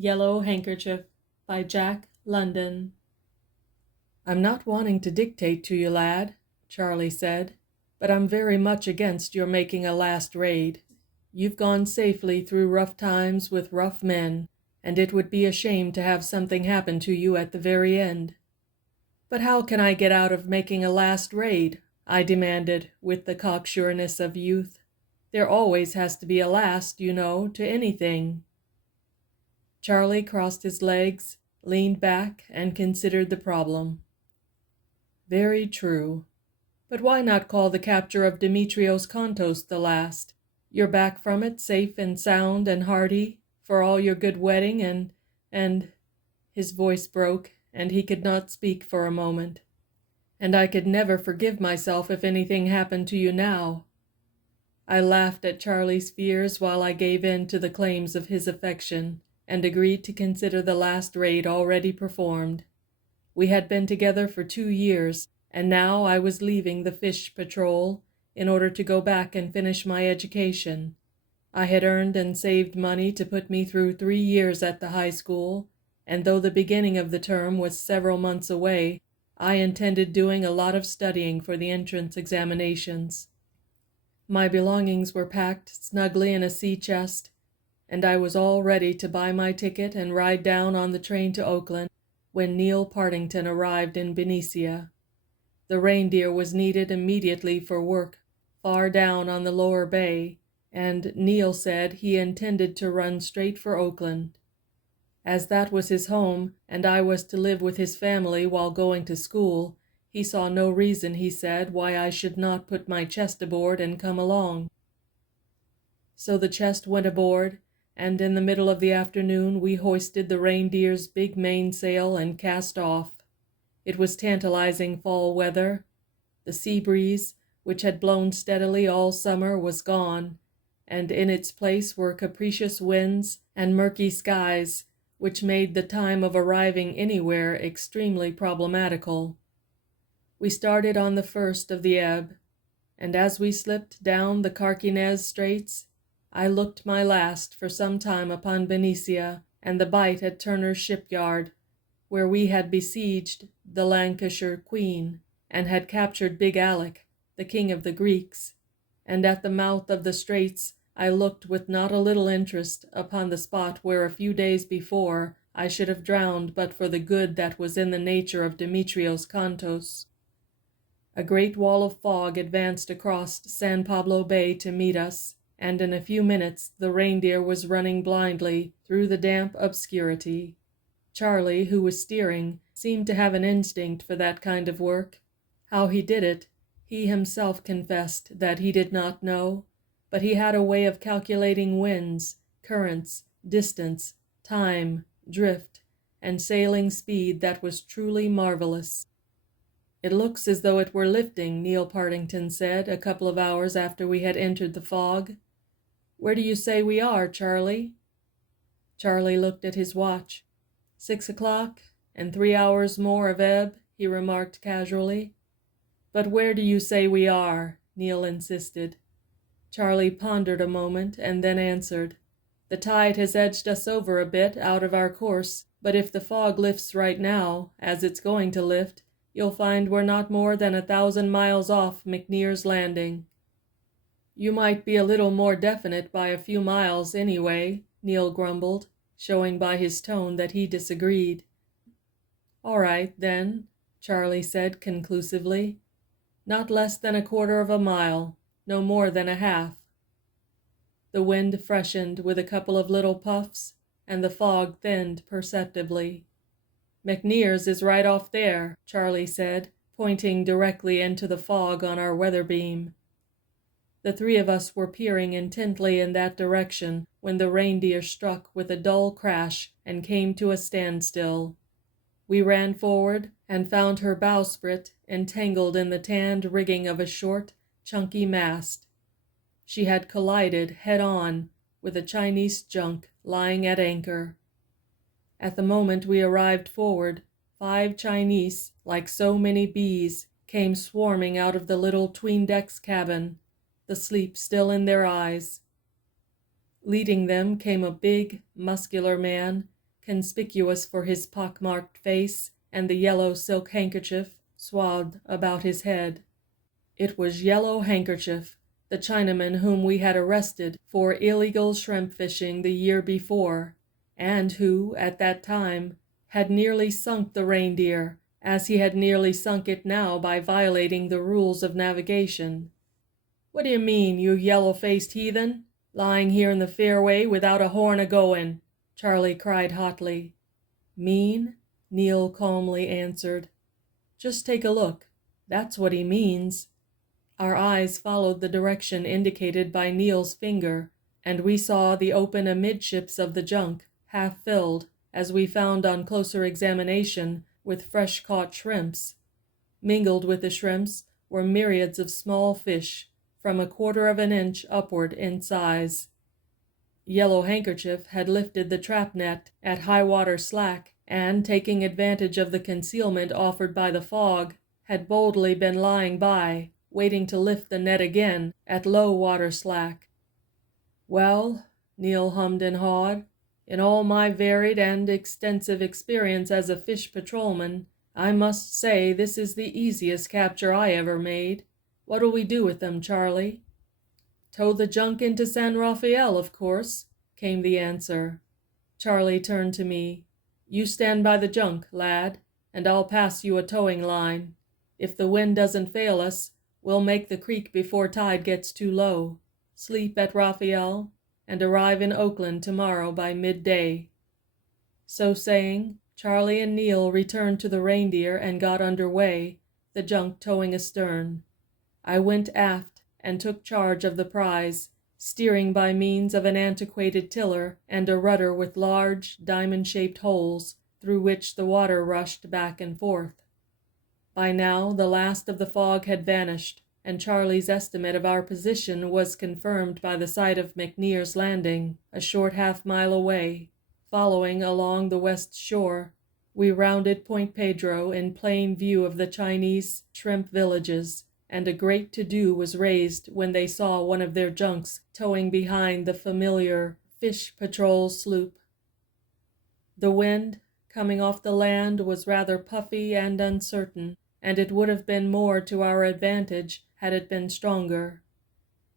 Yellow Handkerchief by Jack London. "I'm not wanting to dictate to you, lad," Charley said, "but I'm very much against your making a last raid. You've gone safely through rough times with rough men, and it would be a shame to have something happen to you at the very end." "But how can I get out of making a last raid?" I demanded, with the cocksureness of youth. "There always has to be a last, you know, to anything." Charley crossed his legs, leaned back, and considered the problem. "Very true. But why not call the capture of Demetrios Kontos the last? You're back from it safe and sound and hearty, for all your good wetting and his voice broke, and he could not speak for a moment. "And I could never forgive myself if anything happened to you now." I laughed at Charley's fears while I gave in to the claims of his affection, and agreed to consider the last raid already performed. We had been together for 2 years, and now I was leaving the fish patrol in order to go back and finish my education. I had earned and saved money to put me through 3 years at the high school, and though the beginning of the term was several months away, I intended doing a lot of studying for the entrance examinations. My belongings were packed snugly in a sea chest, and I was all ready to buy my ticket and ride down on the train to Oakland when Neil Partington arrived in Benicia. The Reindeer was needed immediately for work far down on the lower bay, and Neil said he intended to run straight for Oakland. As that was his home, and I was to live with his family while going to school, he saw no reason, he said, why I should not put my chest aboard and come along. So the chest went aboard, and in the middle of the afternoon we hoisted the Reindeer's big mainsail and cast off. It was tantalizing fall weather. The sea breeze, which had blown steadily all summer, was gone, and in its place were capricious winds and murky skies, which made the time of arriving anywhere extremely problematical. We started on the first of the ebb, and as we slipped down the Carquinez Straits, I looked my last for some time upon Benicia and the bight at Turner's shipyard, where we had besieged the Lancashire Queen, and had captured Big Alec, the king of the Greeks, and at the mouth of the straits I looked with not a little interest upon the spot where a few days before I should have drowned but for the good that was in the nature of Demetrios Kontos. A great wall of fog advanced across San Pablo Bay to meet us, and in a few minutes the Reindeer was running blindly through the damp obscurity. Charley, who was steering, seemed to have an instinct for that kind of work. How he did it, he himself confessed that he did not know, but he had a way of calculating winds, currents, distance, time, drift, and sailing speed that was truly marvelous. "It looks as though it were lifting," Neil Partington said a couple of hours after we had entered the fog. "Where do you say we are, Charley?" Charley looked at his watch. 6 o'clock, and 3 hours more of ebb," he remarked casually. "But where do you say we are?" Neil insisted. Charley pondered a moment and then answered, "The tide has edged us over a bit out of our course, but if the fog lifts right now, as it's going to lift, you'll find we're not more than 1,000 miles off McNear's Landing." "You might be a little more definite by a few miles, anyway," Neil grumbled, showing by his tone that he disagreed. "All right, then," Charley said conclusively. "Not less than 1/4 of a mile, no more than a half." The wind freshened with a couple of little puffs, and the fog thinned perceptibly. "McNear's is right off there," Charley said, pointing directly into the fog on our weather beam. The 3 of us were peering intently in that direction when the Reindeer struck with a dull crash and came to a standstill. We ran forward and found her bowsprit entangled in the tanned rigging of a short, chunky mast. She had collided head-on with a Chinese junk lying at anchor. At the moment we arrived forward, 5 Chinese, like so many bees, came swarming out of the little 'tween-decks cabin, the sleep still in their eyes. Leading them came a big, muscular man, conspicuous for his pockmarked face and the yellow silk handkerchief swathed about his head. It was Yellow Handkerchief, the Chinaman whom we had arrested for illegal shrimp fishing the year before, and who, at that time, had nearly sunk the Reindeer, as he had nearly sunk it now by violating the rules of navigation. "What do you mean, you yellow-faced heathen, lying here in the fairway without a horn a-goin'?" Charley cried hotly. "Mean?" Neil calmly answered. "Just take a look. That's what he means." Our eyes followed the direction indicated by Neil's finger, and we saw the open amidships of the junk, half filled, as we found on closer examination, with fresh-caught shrimps. Mingled with the shrimps were myriads of small fish, from 1/4 of an inch upward in size. Yellow Handkerchief had lifted the trap net at high water slack, and, taking advantage of the concealment offered by the fog, had boldly been lying by, waiting to lift the net again at low water slack. "Well," Neil hummed and hawed, "in all my varied and extensive experience as a fish patrolman, I must say this is the easiest capture I ever made. What'll we do with them, Charley?" "Tow the junk into San Rafael, of course," came the answer. Charley turned to me. "You stand by the junk, lad, and I'll pass you a towing line. If the wind doesn't fail us, we'll make the creek before tide gets too low, sleep at Rafael, and arrive in Oakland tomorrow by midday." So saying, Charley and Neil returned to the Reindeer and got under way, the junk towing astern. I went aft and took charge of the prize, steering by means of an antiquated tiller and a rudder with large, diamond-shaped holes through which the water rushed back and forth. By now the last of the fog had vanished, and Charley's estimate of our position was confirmed by the sight of McNear's Landing, a short half-mile away. Following along the west shore, we rounded Point Pedro in plain view of the Chinese shrimp villages, and a great to-do was raised when they saw one of their junks towing behind the familiar fish patrol sloop. The wind, coming off the land, was rather puffy and uncertain, and it would have been more to our advantage had it been stronger.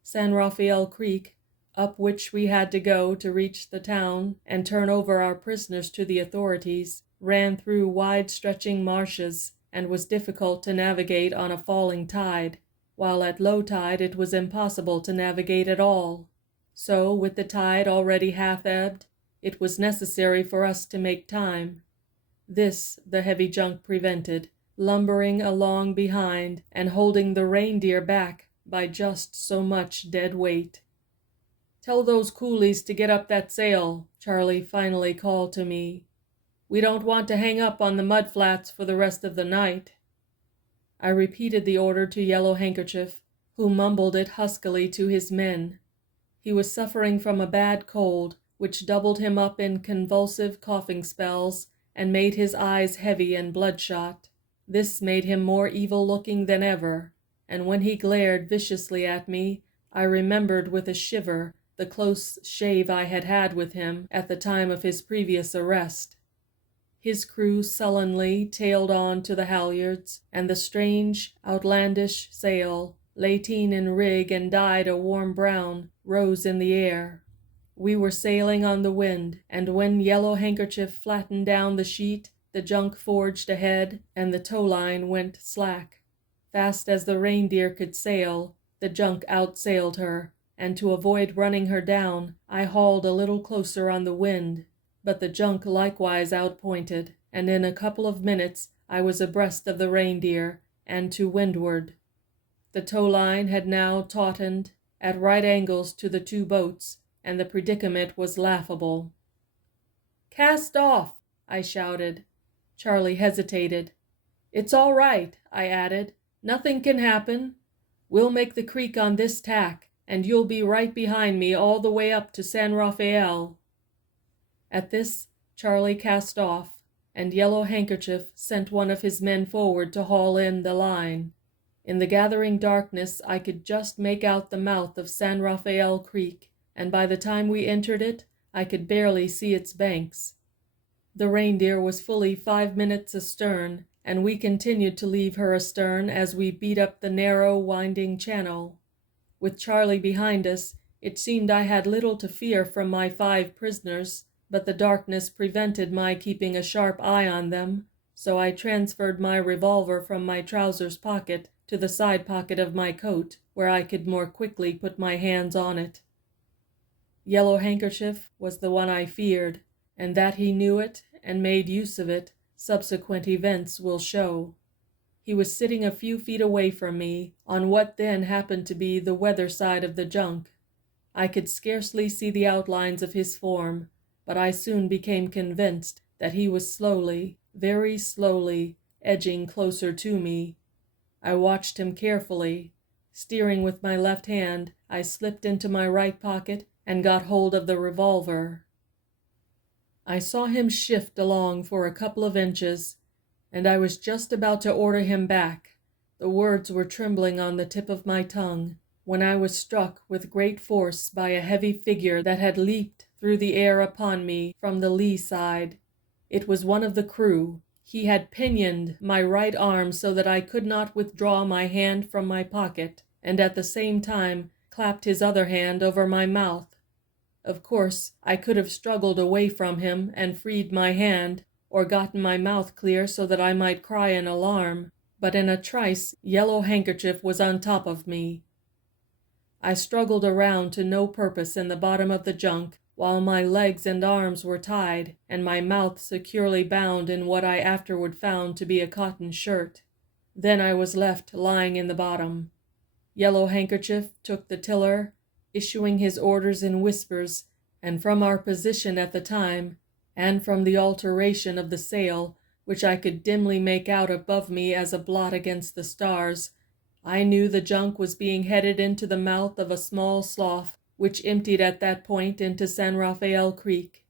San Rafael Creek, up which we had to go to reach the town and turn over our prisoners to the authorities, ran through wide-stretching marshes, and was difficult to navigate on a falling tide, while at low tide it was impossible to navigate at all. So, with the tide already half-ebbed, it was necessary for us to make time. This the heavy junk prevented, lumbering along behind and holding the Reindeer back by just so much dead weight. "Tell those coolies to get up that sail," Charley finally called to me. "We don't want to hang up on the mud flats for the rest of the night." I repeated the order to Yellow Handkerchief, who mumbled it huskily to his men. He was suffering from a bad cold, which doubled him up in convulsive coughing spells and made his eyes heavy and bloodshot. This made him more evil-looking than ever, and when he glared viciously at me, I remembered with a shiver the close shave I had had with him at the time of his previous arrest. His crew sullenly tailed on to the halyards, and the strange, outlandish sail, lateen in rig and dyed a warm brown, rose in the air. We were sailing on the wind, and when Yellow Handkerchief flattened down the sheet, the junk forged ahead, and the tow-line went slack. Fast as the Reindeer could sail, the junk outsailed her, and to avoid running her down, I hauled a little closer on the wind. But the junk likewise outpointed, and in a couple of minutes I was abreast of the Reindeer, and to windward. The tow-line had now tautened at right angles to the two boats, and the predicament was laughable. "Cast off!" I shouted. Charley hesitated. "It's all right," I added. "Nothing can happen. We'll make the creek on this tack, and you'll be right behind me all the way up to San Rafael." At this, Charley cast off, and Yellow Handkerchief sent one of his men forward to haul in the line. In the gathering darkness I could just make out the mouth of San Rafael Creek, and by the time we entered it, I could barely see its banks. The Reindeer was fully 5 minutes astern, and we continued to leave her astern as we beat up the narrow, winding channel. With Charley behind us, it seemed I had little to fear from my 5 prisoners, but the darkness prevented my keeping a sharp eye on them, so I transferred my revolver from my trousers pocket to the side pocket of my coat, where I could more quickly put my hands on it. Yellow Handkerchief was the one I feared, and that he knew it and made use of it, subsequent events will show. He was sitting a few feet away from me, on what then happened to be the weather side of the junk. I could scarcely see the outlines of his form, but I soon became convinced that he was slowly, very slowly, edging closer to me. I watched him carefully. Steering with my left hand, I slipped into my right pocket and got hold of the revolver. I saw him shift along for a couple of inches, and I was just about to order him back. The words were trembling on the tip of my tongue, when I was struck with great force by a heavy figure that had leaped through the air upon me from the lee side. It was one of the crew. He had pinioned my right arm so that I could not withdraw my hand from my pocket, and at the same time clapped his other hand over my mouth. Of course, I could have struggled away from him and freed my hand, or gotten my mouth clear so that I might cry in alarm, but in a trice Yellow Handkerchief was on top of me. I struggled around to no purpose in the bottom of the junk, while my legs and arms were tied, and my mouth securely bound in what I afterward found to be a cotton shirt. Then I was left lying in the bottom. Yellow Handkerchief took the tiller, issuing his orders in whispers, and from our position at the time, and from the alteration of the sail, which I could dimly make out above me as a blot against the stars, I knew the junk was being headed into the mouth of a small slough, which emptied at that point into San Rafael Creek.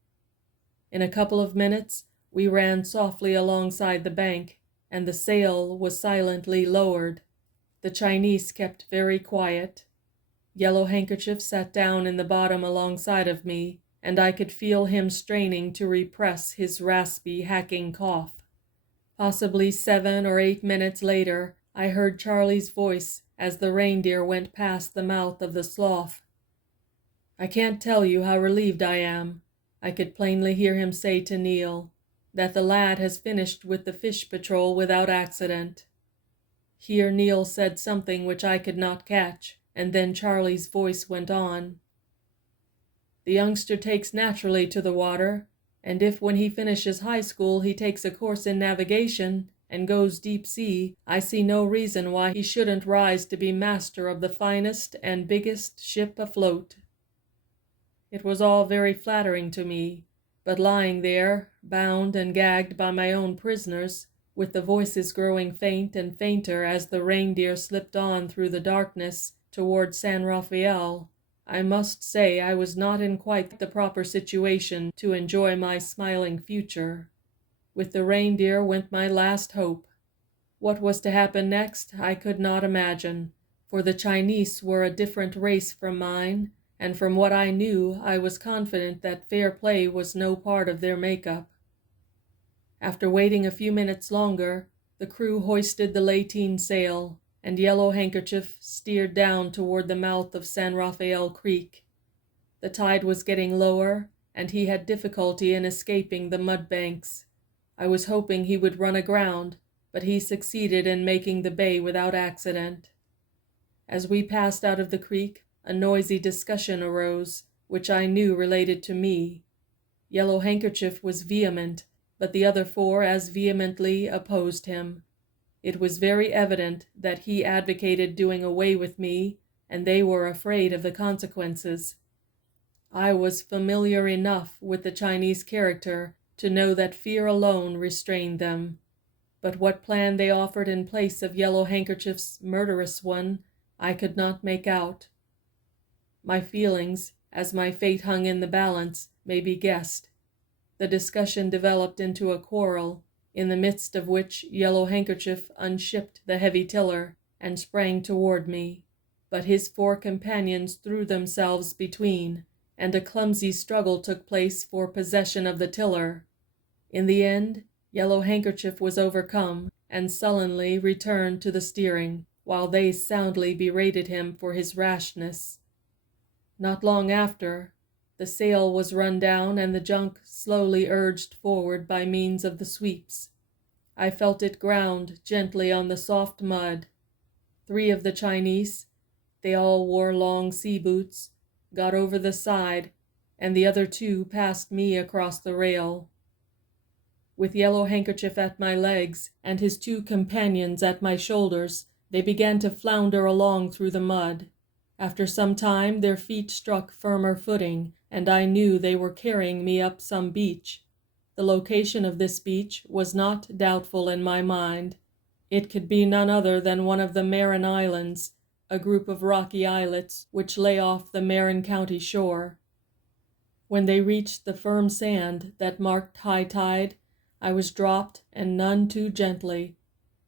In a couple of minutes, we ran softly alongside the bank, and the sail was silently lowered. The Chinese kept very quiet. Yellow Handkerchief sat down in the bottom alongside of me, and I could feel him straining to repress his raspy, hacking cough. Possibly 7 or 8 minutes later, I heard Charley's voice as the Reindeer went past the mouth of the slough. "I can't tell you how relieved I am," I could plainly hear him say to Neil, "that the lad has finished with the fish patrol without accident." Here Neil said something which I could not catch, and then Charley's voice went on. "The youngster takes naturally to the water, and if when he finishes high school he takes a course in navigation and goes deep sea, I see no reason why he shouldn't rise to be master of the finest and biggest ship afloat." It was all very flattering to me, but lying there, bound and gagged by my own prisoners, with the voices growing faint and fainter as the Reindeer slipped on through the darkness toward San Rafael, I must say I was not in quite the proper situation to enjoy my smiling future. With the Reindeer went my last hope. What was to happen next I could not imagine, for the Chinese were a different race from mine, and from what I knew I was confident that fair play was no part of their makeup. After waiting a few minutes longer, the crew hoisted the lateen sail, and Yellow Handkerchief steered down toward the mouth of San Rafael Creek. The tide was getting lower, and he had difficulty in escaping the mud banks. I was hoping he would run aground, but he succeeded in making the bay without accident. As we passed out of the creek, a noisy discussion arose, which I knew related to me. Yellow Handkerchief was vehement, but the other 4 as vehemently opposed him. It was very evident that he advocated doing away with me, and they were afraid of the consequences. I was familiar enough with the Chinese character to know that fear alone restrained them, but what plan they offered in place of Yellow Handkerchief's murderous one, I could not make out. My feelings, as my fate hung in the balance, may be guessed. The discussion developed into a quarrel, in the midst of which Yellow Handkerchief unshipped the heavy tiller and sprang toward me, but his 4 companions threw themselves between, and a clumsy struggle took place for possession of the tiller. In the end, Yellow Handkerchief was overcome and sullenly returned to the steering, while they soundly berated him for his rashness. Not long after, the sail was run down and the junk slowly urged forward by means of the sweeps. I felt it ground gently on the soft mud. 3 of the Chinese, they all wore long sea boots, got over the side, and the other 2 passed me across the rail. With Yellow Handkerchief at my legs and his 2 companions at my shoulders, they began to flounder along through the mud. After some time their feet struck firmer footing, and I knew they were carrying me up some beach. The location of this beach was not doubtful in my mind. It could be none other than one of the Marin Islands, a group of rocky islets which lay off the Marin County shore. When they reached the firm sand that marked high tide, I was dropped, and none too gently.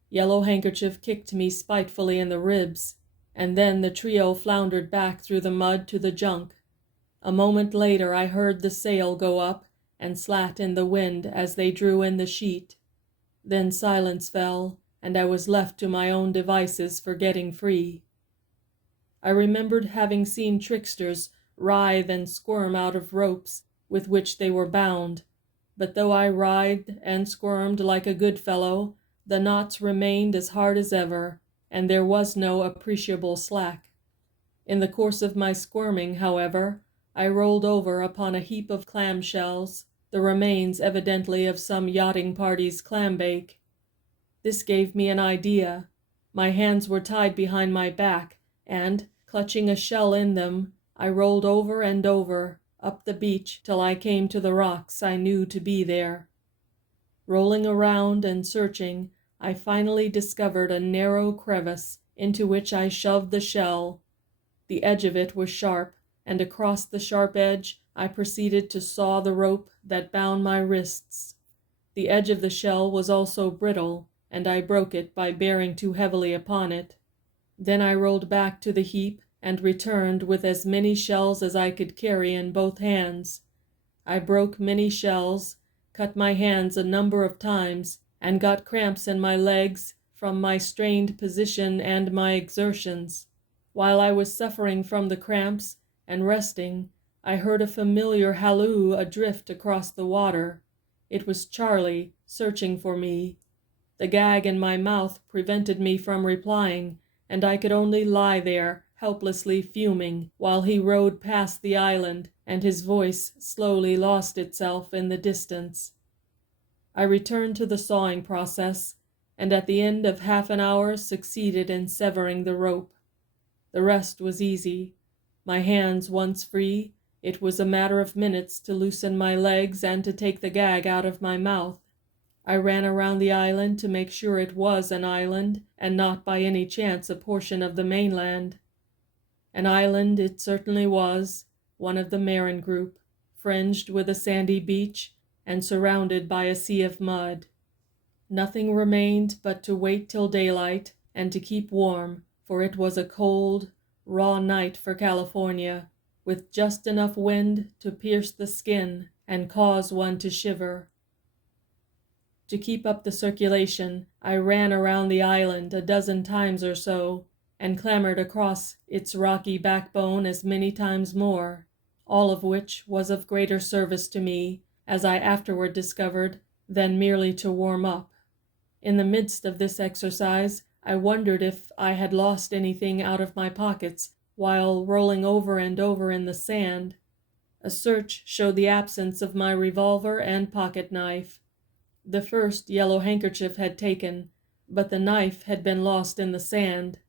Yellow Handkerchief kicked me spitefully in the ribs, and then the trio floundered back through the mud to the junk. A moment later I heard the sail go up and slat in the wind as they drew in the sheet. Then silence fell, and I was left to my own devices for getting free. I remembered having seen tricksters writhe and squirm out of ropes with which they were bound, but though I writhed and squirmed like a good fellow, the knots remained as hard as ever, and there was no appreciable slack. In the course of my squirming, however, I rolled over upon a heap of clam shells, the remains evidently of some yachting party's clam bake. This gave me an idea. My hands were tied behind my back, and, clutching a shell in them, I rolled over and over, up the beach till I came to the rocks I knew to be there. Rolling around and searching, I finally discovered a narrow crevice into which I shoved the shell. The edge of it was sharp, and across the sharp edge I proceeded to saw the rope that bound my wrists. The edge of the shell was also brittle, and I broke it by bearing too heavily upon it. Then I rolled back to the heap and returned with as many shells as I could carry in both hands. I broke many shells, cut my hands a number of times, and got cramps in my legs from my strained position and my exertions. While I was suffering from the cramps and resting, I heard a familiar halloo adrift across the water. It was Charley, searching for me. The gag in my mouth prevented me from replying, and I could only lie there, helplessly fuming, while he rowed past the island, and his voice slowly lost itself in the distance. I returned to the sawing process, and at the end of half an hour succeeded in severing the rope. The rest was easy. My hands once free, it was a matter of minutes to loosen my legs and to take the gag out of my mouth. I ran around the island to make sure it was an island, and not by any chance a portion of the mainland. An island it certainly was, one of the Marin group, fringed with a sandy beach, and surrounded by a sea of mud. Nothing remained but to wait till daylight, and to keep warm, for it was a cold, raw night for California, with just enough wind to pierce the skin and cause one to shiver. To keep up the circulation, I ran around the island a dozen times or so, and clambered across its rocky backbone as many times more, all of which was of greater service to me, as I afterward discovered, than merely to warm up. In the midst of this exercise, I wondered if I had lost anything out of my pockets while rolling over and over in the sand. A search showed the absence of my revolver and pocket knife. The first Yellow Handkerchief had taken, but the knife had been lost in the sand.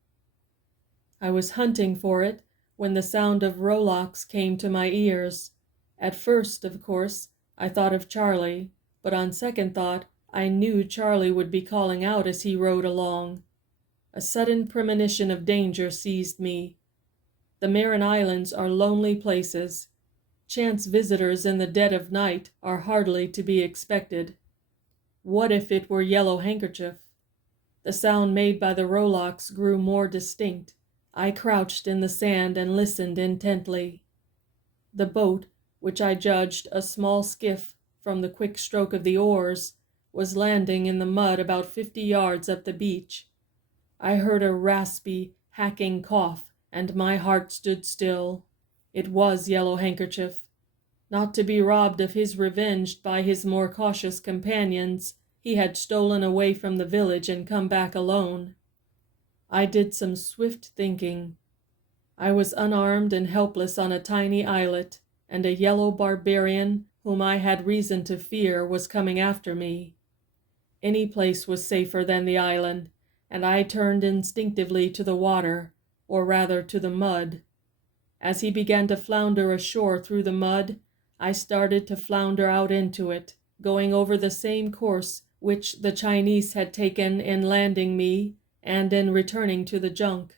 I was hunting for it when the sound of rowlocks came to my ears. At first, of course, I thought of Charley, but on second thought I knew Charley would be calling out as he rowed along. A sudden premonition of danger seized me. The Marin Islands are lonely places. Chance visitors in the dead of night are hardly to be expected. What if it were Yellow Handkerchief? The sound made by the rowlocks grew more distinct. I crouched in the sand and listened intently. The boat, which I judged a small skiff, from the quick stroke of the oars, was landing in the mud about 50 yards up the beach. I heard a raspy, hacking cough, and my heart stood still. It was Yellow Handkerchief. Not to be robbed of his revenge by his more cautious companions, he had stolen away from the village and come back alone. I did some swift thinking. I was unarmed and helpless on a tiny islet, and a yellow barbarian, whom I had reason to fear, was coming after me. Any place was safer than the island, and I turned instinctively to the water, or rather to the mud. As he began to flounder ashore through the mud, I started to flounder out into it, going over the same course which the Chinese had taken in landing me and in returning to the junk.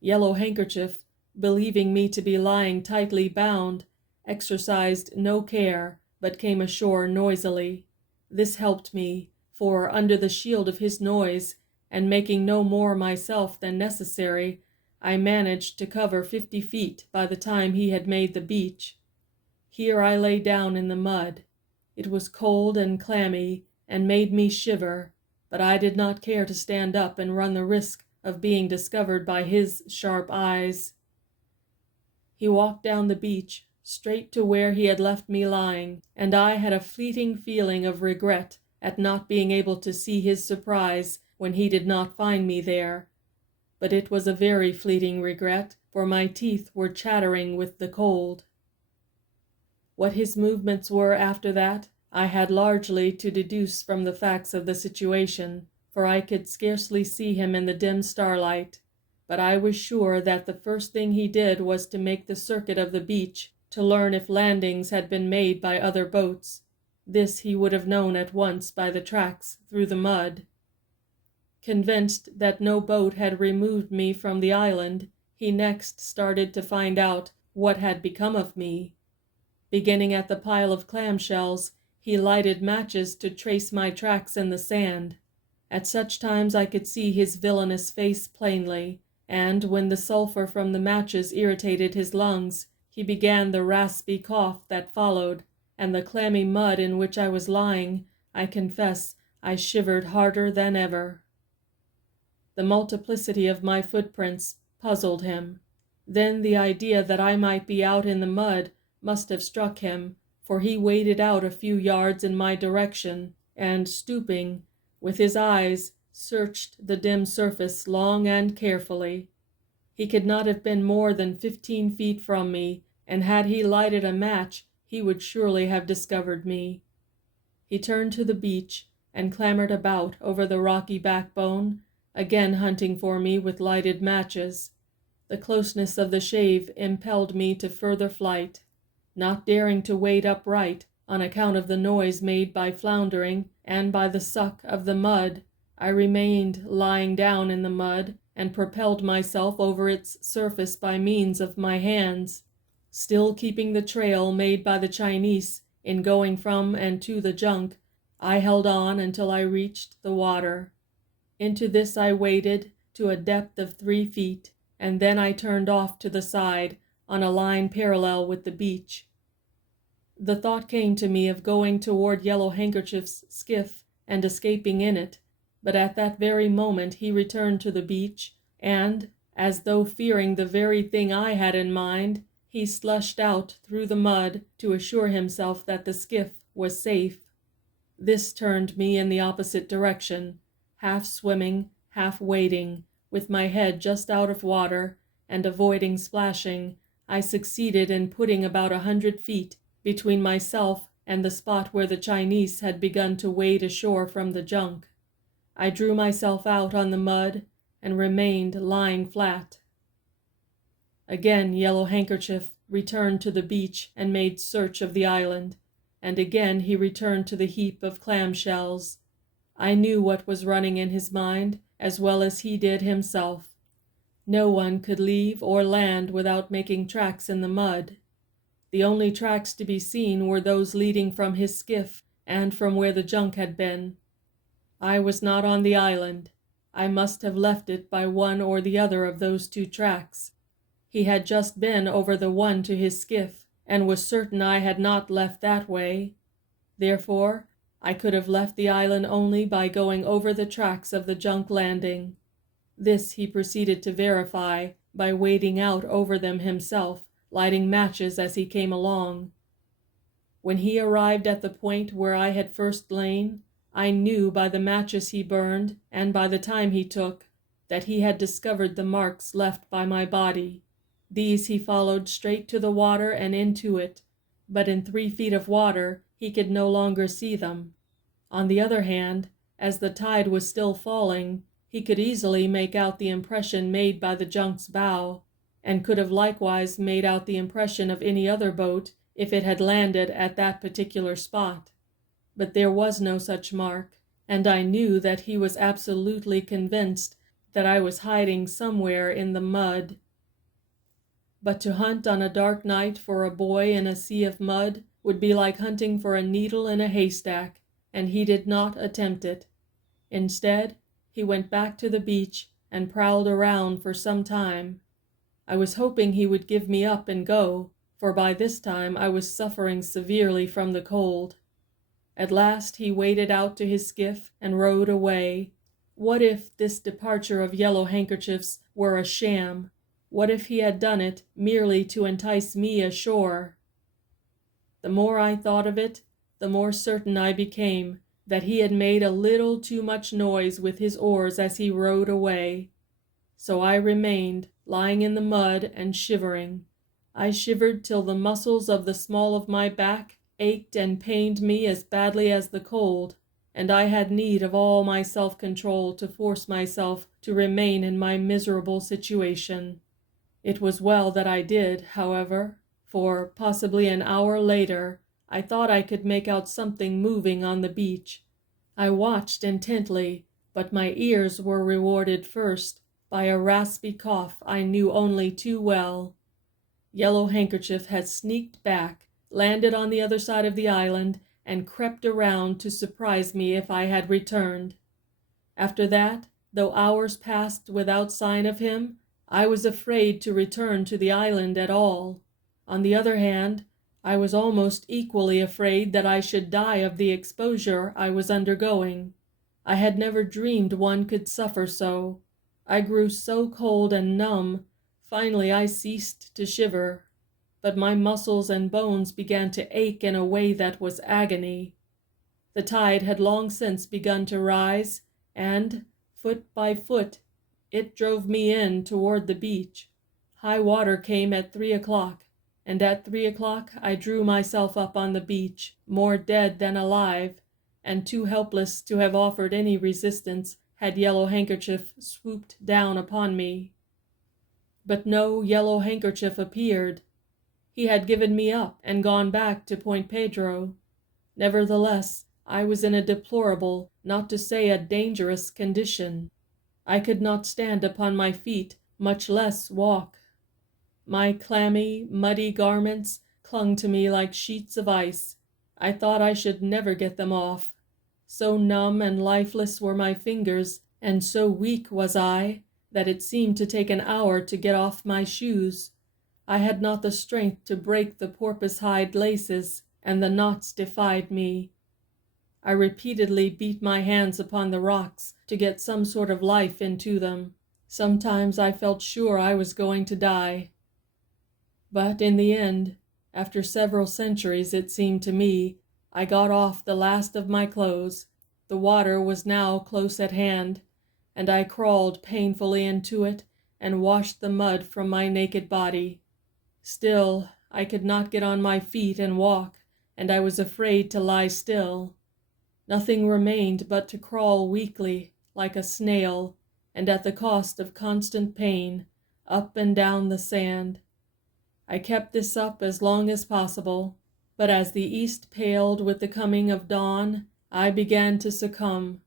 Yellow Handkerchief, believing me to be lying tightly bound, exercised no care, but came ashore noisily. This helped me, for under the shield of his noise, and making no more myself than necessary, I managed to cover 50 feet by the time he had made the beach. Here I lay down in the mud. It was cold and clammy, and made me shiver, but I did not care to stand up and run the risk of being discovered by his sharp eyes. He walked down the beach, straight to where he had left me lying, and I had a fleeting feeling of regret at not being able to see his surprise when he did not find me there. But it was a very fleeting regret, for my teeth were chattering with the cold. What his movements were after that, I had largely to deduce from the facts of the situation, for I could scarcely see him in the dim starlight. But I was sure that the first thing he did was to make the circuit of the beach to learn if landings had been made by other boats. This he would have known at once by the tracks through the mud. Convinced that no boat had removed me from the island, he next started to find out what had become of me. Beginning at the pile of clamshells, he lighted matches to trace my tracks in the sand. At such times I could see his villainous face plainly, and when the sulphur from the matches irritated his lungs, he began the raspy cough that followed, and the clammy mud in which I was lying, I confess, I shivered harder than ever. The multiplicity of my footprints puzzled him. Then the idea that I might be out in the mud must have struck him, for he waded out a few yards in my direction, and stooping, with his eyes, searched the dim surface long and carefully. He could not have been more than 15 feet from me, and had he lighted a match, he would surely have discovered me. He turned to the beach, and clambered about over the rocky backbone, again hunting for me with lighted matches. The closeness of the shave impelled me to further flight. Not daring to wade upright, on account of the noise made by floundering and by the suck of the mud, I remained lying down in the mud, and propelled myself over its surface by means of my hands, still keeping the trail made by the Chinese in going from and to the junk. I held on until I reached the water. Into this I waded to a depth of 3 feet, and then I turned off to the side on a line parallel with the beach. The thought came to me of going toward Yellow Handkerchief's skiff and escaping in it, but at that very moment he returned to the beach, and, as though fearing the very thing I had in mind, he slushed out through the mud to assure himself that the skiff was safe. This turned me in the opposite direction, half swimming, half wading, with my head just out of water, and avoiding splashing. I succeeded in putting about 100 feet between myself and the spot where the Chinese had begun to wade ashore from the junk. I drew myself out on the mud and remained lying flat. Again Yellow Handkerchief returned to the beach and made search of the island, and again he returned to the heap of clamshells. I knew what was running in his mind as well as he did himself. No one could leave or land without making tracks in the mud. The only tracks to be seen were those leading from his skiff and from where the junk had been. I was not on the island. I must have left it by one or the other of those 2 tracks. He had just been over the one to his skiff, and was certain I had not left that way. Therefore, I could have left the island only by going over the tracks of the junk landing. This he proceeded to verify by wading out over them himself, lighting matches as he came along. When he arrived at the point where I had first lain, I knew by the matches he burned and by the time he took that he had discovered the marks left by my body. These he followed straight to the water and into it, but in 3 feet of water he could no longer see them. On the other hand, as the tide was still falling, he could easily make out the impression made by the junk's bow, and could have likewise made out the impression of any other boat if it had landed at that particular spot. But there was no such mark, and I knew that he was absolutely convinced that I was hiding somewhere in the mud. But to hunt on a dark night for a boy in a sea of mud would be like hunting for a needle in a haystack, and he did not attempt it. Instead, he went back to the beach and prowled around for some time. I was hoping he would give me up and go, for by this time I was suffering severely from the cold. At last he waded out to his skiff and rowed away. What if this departure of Yellow Handkerchief's were a sham? What if he had done it merely to entice me ashore? The more I thought of it, the more certain I became that he had made a little too much noise with his oars as he rowed away. So I remained, lying in the mud and shivering. I shivered till the muscles of the small of my back ached and pained me as badly as the cold, and I had need of all my self-control to force myself to remain in my miserable situation. It was well that I did, however, for possibly an hour later I thought I could make out something moving on the beach. I watched intently, but my ears were rewarded first by a raspy cough I knew only too well. Yellow Handkerchief had sneaked back, landed on the other side of the island, and crept around to surprise me if I had returned. After that, though hours passed without sign of him, I was afraid to return to the island at all. On the other hand, I was almost equally afraid that I should die of the exposure I was undergoing. I had never dreamed one could suffer so. I grew so cold and numb, finally I ceased to shiver, but my muscles and bones began to ache in a way that was agony. The tide had long since begun to rise, and, foot by foot, it drove me in toward the beach. High water came at 3 o'clock, and at 3 o'clock I drew myself up on the beach, more dead than alive, and too helpless to have offered any resistance had Yellow Handkerchief swooped down upon me. But no Yellow Handkerchief appeared. He had given me up and gone back to Point Pedro. Nevertheless, I was in a deplorable, not to say a dangerous condition. I could not stand upon my feet, much less walk. My clammy, muddy garments clung to me like sheets of ice. I thought I should never get them off. So numb and lifeless were my fingers, and so weak was I, that it seemed to take an hour to get off my shoes. I had not the strength to break the porpoise hide laces, and the knots defied me. I repeatedly beat my hands upon the rocks to get some sort of life into them. Sometimes I felt sure I was going to die. But in the end, after several centuries it seemed to me, I got off the last of my clothes. The water was now close at hand, and I crawled painfully into it and washed the mud from my naked body. Still, I could not get on my feet and walk, and I was afraid to lie still. Nothing remained but to crawl weakly, like a snail, and at the cost of constant pain, up and down the sand. I kept this up as long as possible, but as the east paled with the coming of dawn, I began to succumb.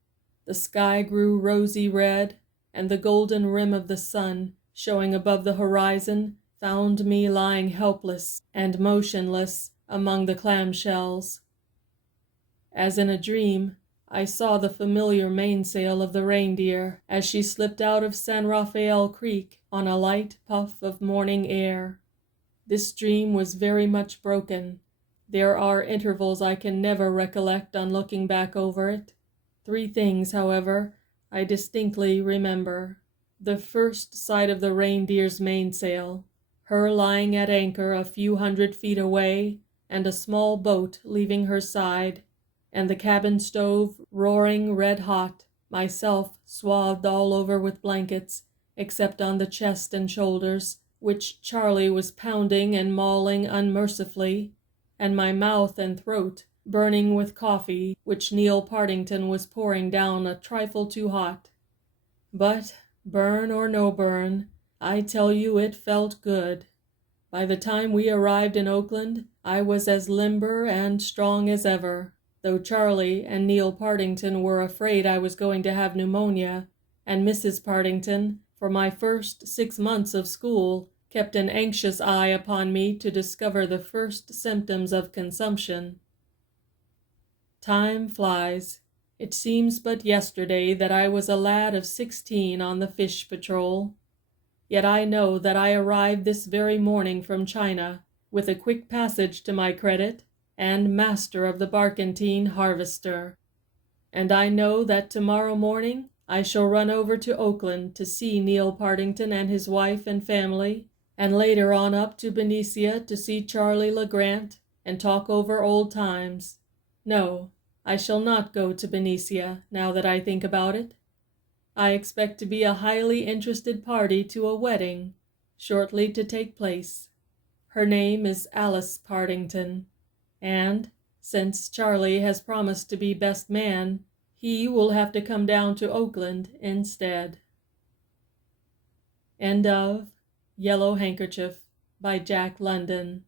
The sky grew rosy red, and the golden rim of the sun, showing above the horizon, found me lying helpless and motionless among the clamshells. As in a dream, I saw the familiar mainsail of the Reindeer as she slipped out of San Rafael Creek on a light puff of morning air. This dream was very much broken. There are intervals I can never recollect on looking back over it. 3 things, however, I distinctly remember. The first sight of the Reindeer's mainsail, her lying at anchor a few 100 feet away, and a small boat leaving her side, and the cabin stove roaring red hot, myself swathed all over with blankets, except on the chest and shoulders, which Charley was pounding and mauling unmercifully, and my mouth and throat burning with coffee, which Neil Partington was pouring down a trifle too hot. But, burn or no burn, I tell you it felt good. By the time we arrived in Oakland, I was as limber and strong as ever, though Charley and Neil Partington were afraid I was going to have pneumonia, and Mrs. Partington, for my first 6 months of school, kept an anxious eye upon me to discover the first symptoms of consumption. Time flies. It seems but yesterday that I was a lad of 16 on the fish patrol. Yet I know that I arrived this very morning from China, with a quick passage to my credit, and master of the barkentine Harvester. And I know that tomorrow morning I shall run over to Oakland to see Neil Partington and his wife and family, and later on up to Benicia to see Charley LeGrant and talk over old times. No, I shall not go to Benicia, now that I think about it. I expect to be a highly interested party to a wedding, shortly to take place. Her name is Alice Partington, and, since Charley has promised to be best man, he will have to come down to Oakland instead. End of Yellow Handkerchief by Jack London.